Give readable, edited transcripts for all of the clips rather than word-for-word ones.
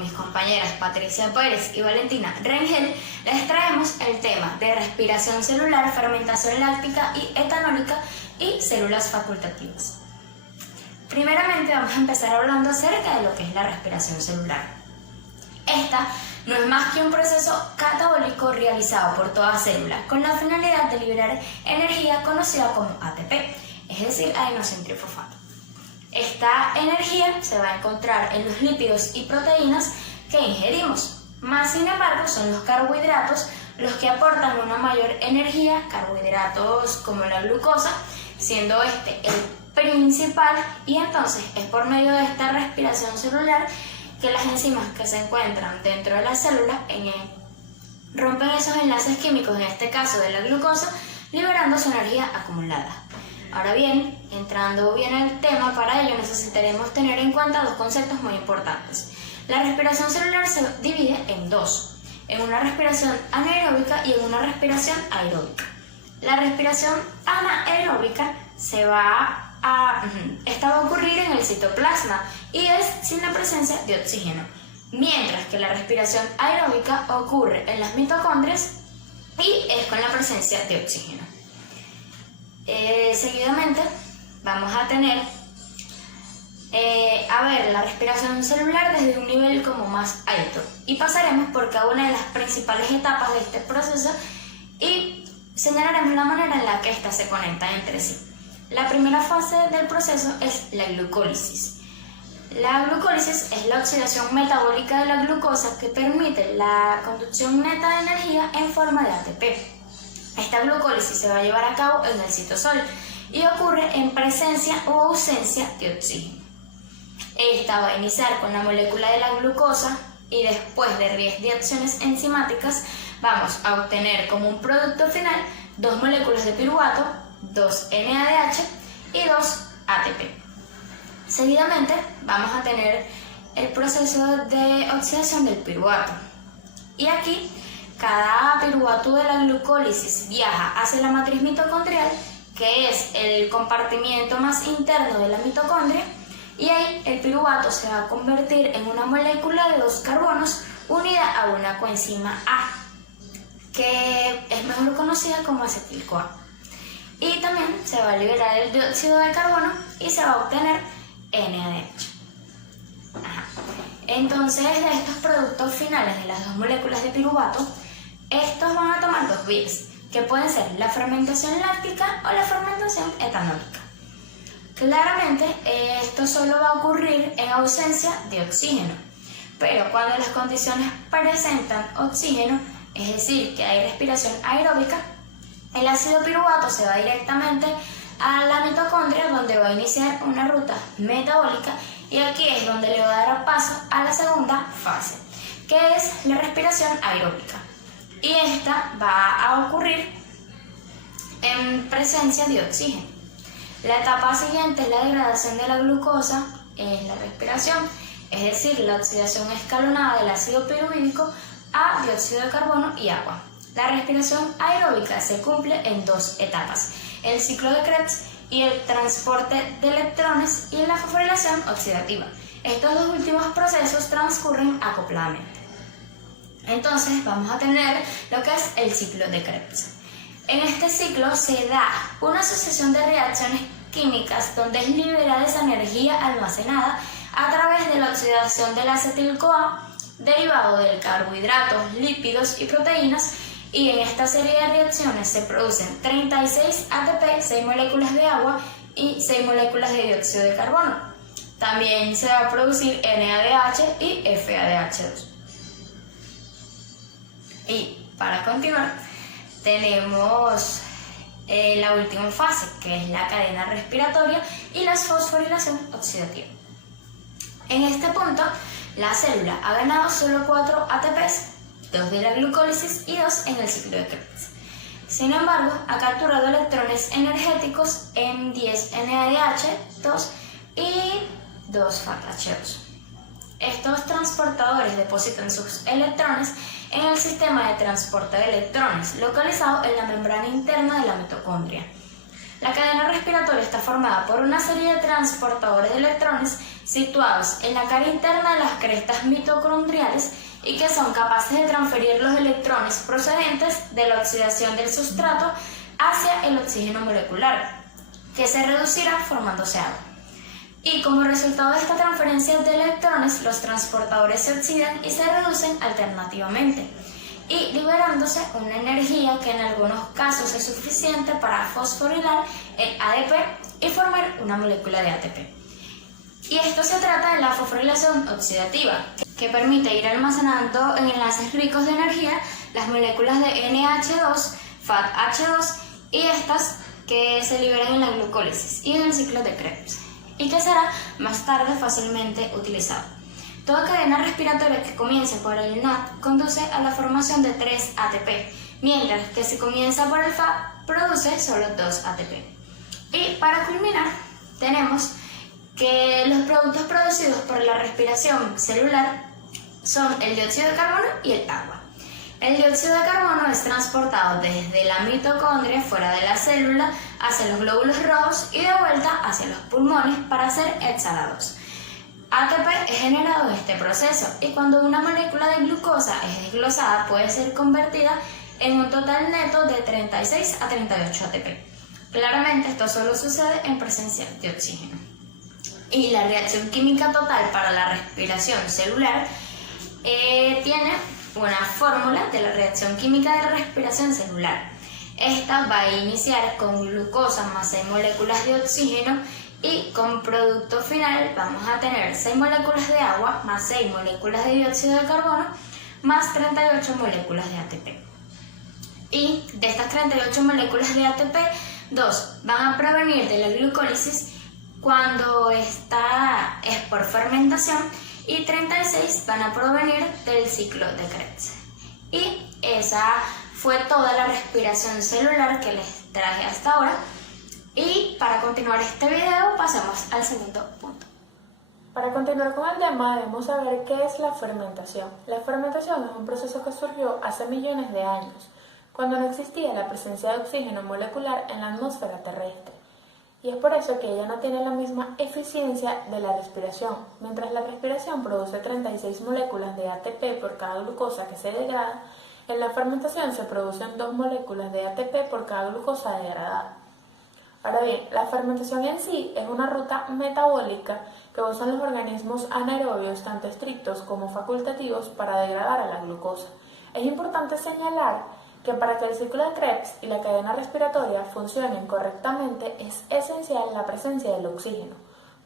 con mis compañeras Patricia Pérez y Valentina Rengel, les traemos el tema de respiración celular, fermentación láctica y etanólica y células facultativas. Primeramente vamos a empezar hablando acerca de lo que es la respiración celular. Esta no es más que un proceso catabólico realizado por toda célula con la finalidad de liberar energía conocida como ATP, es decir, adenosintrifosfato. Esta energía se va a encontrar en los lípidos y proteínas que ingerimos, más sin embargo son los carbohidratos los que aportan una mayor energía, carbohidratos como la glucosa, siendo este el principal, y entonces es por medio de esta respiración celular que las enzimas que se encuentran dentro de la célula rompen esos enlaces químicos, en este caso de la glucosa, liberando su energía acumulada. Ahora bien, entrando bien al tema, para ello necesitaremos tener en cuenta dos conceptos muy importantes. La respiración celular se divide en dos, en una respiración anaeróbica y en una respiración aeróbica. La respiración anaeróbica esta va a ocurrir en el citoplasma y es sin la presencia de oxígeno, mientras que la respiración aeróbica ocurre en las mitocondrias y es con la presencia de oxígeno. Seguidamente vamos a tener la respiración celular desde un nivel como más alto y pasaremos por cada una de las principales etapas de este proceso y señalaremos la manera en la que ésta se conecta entre sí. La primera fase del proceso es la glucólisis. La glucólisis es la oxidación metabólica de la glucosa que permite la conducción neta de energía en forma de ATP. Esta glucólisis se va a llevar a cabo en el citosol y ocurre en presencia o ausencia de oxígeno. Esta va a iniciar con la molécula de la glucosa y después de reacciones enzimáticas vamos a obtener como un producto final dos moléculas de piruvato, 2 NADH y 2 ATP. Seguidamente vamos a tener el proceso de oxidación del piruvato y aquí cada piruvato de la glucólisis viaja hacia la matriz mitocondrial, que es el compartimiento más interno de la mitocondria, y ahí el piruvato se va a convertir en una molécula de 2 carbonos unida a una coenzima A, que es mejor conocida como acetil-CoA. Y también se va a liberar el dióxido de carbono y se va a obtener NADH. Entonces, de estos productos finales de las dos moléculas de piruvato, estos van a tomar dos vías, que pueden ser la fermentación láctica o la fermentación etanólica. Claramente, esto solo va a ocurrir en ausencia de oxígeno, pero cuando las condiciones presentan oxígeno, es decir, que hay respiración aeróbica, el ácido piruvato se va directamente a la mitocondria, donde va a iniciar una ruta metabólica, y aquí es donde le va a dar paso a la segunda fase, que es la respiración aeróbica. Y esta va a ocurrir en presencia de oxígeno. La etapa siguiente es la degradación de la glucosa en la respiración, es decir, la oxidación escalonada del ácido piruvídico a dióxido de carbono y agua. La respiración aeróbica se cumple en dos etapas, el ciclo de Krebs y el transporte de electrones y la fosforilación oxidativa. Estos dos últimos procesos transcurren acopladamente. Entonces vamos a tener lo que es el ciclo de Krebs. En este ciclo se da una sucesión de reacciones químicas donde es liberada esa energía almacenada a través de la oxidación del acetil-CoA derivado del carbohidratos, lípidos y proteínas, y en esta serie de reacciones se producen 36 ATP, 6 moléculas de agua y 6 moléculas de dióxido de carbono. También se va a producir NADH y FADH2. Y para continuar, tenemos la última fase, que es la cadena respiratoria y la fosforilación oxidativa. En este punto, la célula ha ganado solo 4 ATPs, 2 de la glucólisis y 2 en el ciclo de Krebs. Sin embargo, ha capturado electrones energéticos en 10 NADH2 y 2 FADH2. Estos transportadores depositan sus electrones en el sistema de transporte de electrones, localizado en la membrana interna de la mitocondria. La cadena respiratoria está formada por una serie de transportadores de electrones situados en la cara interna de las crestas mitocondriales y que son capaces de transferir los electrones procedentes de la oxidación del sustrato hacia el oxígeno molecular, que se reducirá formándose agua. Y como resultado de esta transferencia de electrones, los transportadores se oxidan y se reducen alternativamente, y liberándose una energía que en algunos casos es suficiente para fosforilar el ADP y formar una molécula de ATP. Y esto se trata de la fosforilación oxidativa, que permite ir almacenando en enlaces ricos de energía las moléculas de NH2, FADH2 y estas que se liberan en la glucólisis y en el ciclo de Krebs, y que será más tarde fácilmente utilizado. Toda cadena respiratoria que comience por el NAD conduce a la formación de 3 ATP, mientras que si comienza por el FAD produce solo 2 ATP. Y para culminar, tenemos que los productos producidos por la respiración celular son el dióxido de carbono y el agua. El dióxido de carbono es transportado desde la mitocondria fuera de la célula hacia los glóbulos rojos y de vuelta hacia los pulmones para ser exhalados. ATP es generado en este proceso y cuando una molécula de glucosa es desglosada puede ser convertida en un total neto de 36 a 38 ATP. Claramente esto solo sucede en presencia de oxígeno. Y la reacción química total para la respiración celular tiene una fórmula de la reacción química de respiración celular. Esta va a iniciar con glucosa más 6 moléculas de oxígeno y como producto final vamos a tener 6 moléculas de agua más 6 moléculas de dióxido de carbono más 38 moléculas de ATP. Y de estas 38 moléculas de ATP, 2 van a provenir de la glucólisis cuando esta es por fermentación y 36 van a provenir del ciclo de Krebs. Y esa fue toda la respiración celular que les traje hasta ahora. Y para continuar este video pasemos al segundo punto. Para continuar con el tema debemos saber qué es la fermentación. La fermentación es un proceso que surgió hace millones de años, cuando no existía la presencia de oxígeno molecular en la atmósfera terrestre. Y es por eso que ella no tiene la misma eficiencia de la respiración. Mientras la respiración produce 36 moléculas de ATP por cada glucosa que se degrada, en la fermentación se producen 2 moléculas de ATP por cada glucosa degradada. Ahora bien, la fermentación en sí es una ruta metabólica que usan los organismos anaerobios, tanto estrictos como facultativos, para degradar a la glucosa. Es importante señalar que para que el ciclo de Krebs y la cadena respiratoria funcionen correctamente es esencial la presencia del oxígeno.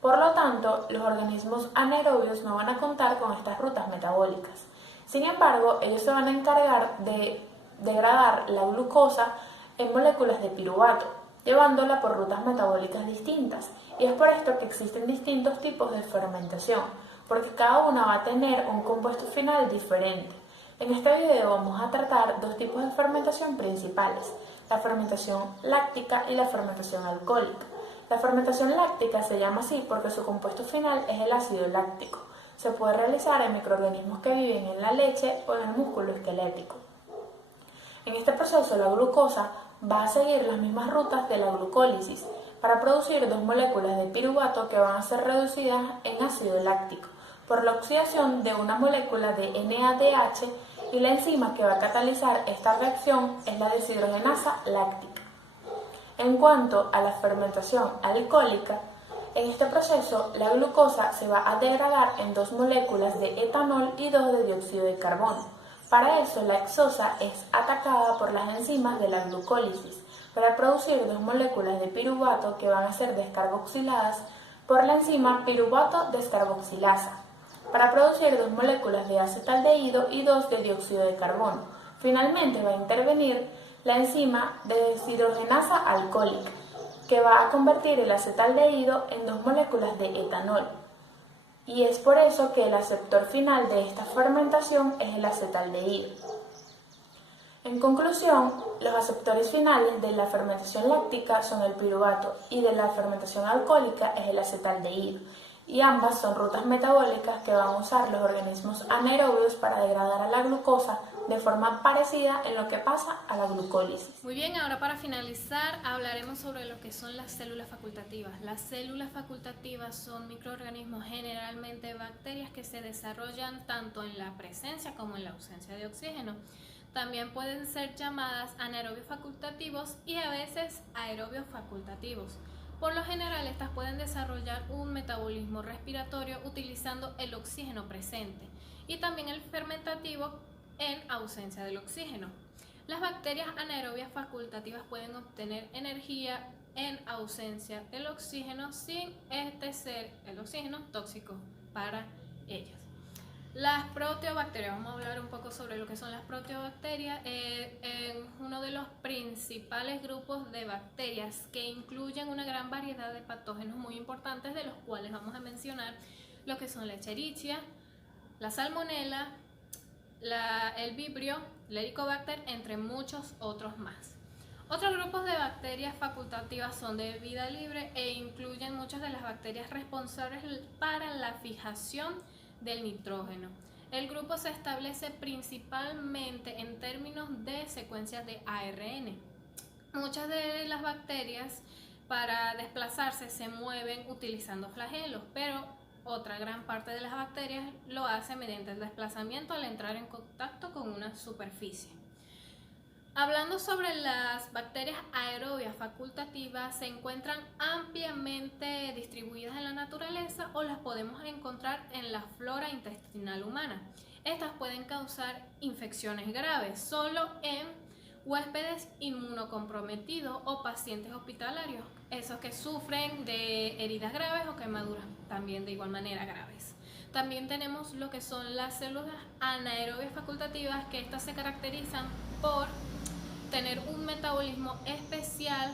Por lo tanto, los organismos anaerobios no van a contar con estas rutas metabólicas. Sin embargo, ellos se van a encargar de degradar la glucosa en moléculas de piruvato, llevándola por rutas metabólicas distintas. Y es por esto que existen distintos tipos de fermentación, porque cada una va a tener un compuesto final diferente. En este video vamos a tratar 2 tipos de fermentación principales, la fermentación láctica y la fermentación alcohólica. La fermentación láctica se llama así porque su compuesto final es el ácido láctico. Se puede realizar en microorganismos que viven en la leche o en el músculo esquelético. En este proceso la glucosa va a seguir las mismas rutas de la glucólisis para producir 2 moléculas de piruvato que van a ser reducidas en ácido láctico por la oxidación de una molécula de NADH, y la enzima que va a catalizar esta reacción es la deshidrogenasa láctica. En cuanto a la fermentación alcohólica, en este proceso la glucosa se va a degradar en 2 moléculas de etanol y 2 de dióxido de carbono. Para eso la hexosa es atacada por las enzimas de la glucólisis para producir 2 moléculas de piruvato que van a ser descarboxiladas por la enzima piruvato descarboxilasa para producir 2 moléculas de acetaldehído y 2 de dióxido de carbono. Finalmente va a intervenir la enzima de deshidrogenasa alcohólica, que va a convertir el acetaldehído en 2 moléculas de etanol. Y es por eso que el aceptor final de esta fermentación es el acetaldehído. En conclusión, los aceptores finales de la fermentación láctica son el piruvato y de la fermentación alcohólica es el acetaldehído. Y ambas son rutas metabólicas que van a usar los organismos anaerobios para degradar a la glucosa de forma parecida en lo que pasa a la glucólisis. Muy bien, ahora para finalizar hablaremos sobre lo que son las células facultativas. Las células facultativas son microorganismos, generalmente bacterias, que se desarrollan tanto en la presencia como en la ausencia de oxígeno. También pueden ser llamadas anaerobios facultativos y a veces aerobios facultativos. Por lo general, estas pueden desarrollar un metabolismo respiratorio utilizando el oxígeno presente y también el fermentativo en ausencia del oxígeno. Las bacterias anaerobias facultativas pueden obtener energía en ausencia del oxígeno sin este ser el oxígeno tóxico para ellas. Las proteobacterias, vamos a hablar un poco sobre lo que son las proteobacterias. Uno de los principales grupos de bacterias que incluyen una gran variedad de patógenos muy importantes, de los cuales vamos a mencionar lo que son la Escherichia, la Salmonella, el Vibrio, el Helicobacter, entre muchos otros más. Otros grupos de bacterias facultativas son de vida libre e incluyen muchas de las bacterias responsables para la fijación del nitrógeno. El grupo se establece principalmente en términos de secuencias de ARN. Muchas de las bacterias para desplazarse se mueven utilizando flagelos, pero otra gran parte de las bacterias lo hace mediante el desplazamiento al entrar en contacto con una superficie. Hablando sobre las bacterias aerobias facultativas, se encuentran ampliamente distribuidas en la naturaleza o las podemos encontrar en la flora intestinal humana. Estas pueden causar infecciones graves solo en huéspedes inmunocomprometidos o pacientes hospitalarios, esos que sufren de heridas graves o quemaduras, también de igual manera graves. También tenemos lo que son las células anaerobias facultativas, que estas se caracterizan por tener un metabolismo especial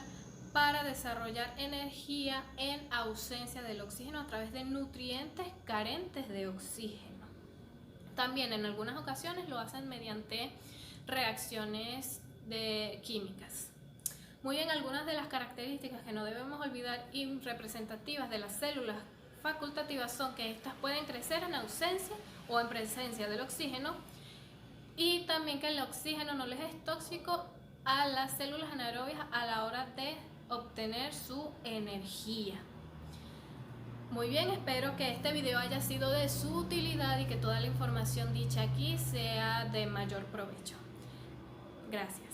para desarrollar energía en ausencia del oxígeno a través de nutrientes carentes de oxígeno. También en algunas ocasiones lo hacen mediante reacciones químicas. Muy bien, algunas de las características que no debemos olvidar y representativas de las células facultativas son que estas pueden crecer en ausencia o en presencia del oxígeno, y también que el oxígeno no les es tóxico a las células anaerobias a la hora de obtener su energía. Muy bien, espero que este video haya sido de su utilidad y que toda la información dicha aquí sea de mayor provecho. Gracias.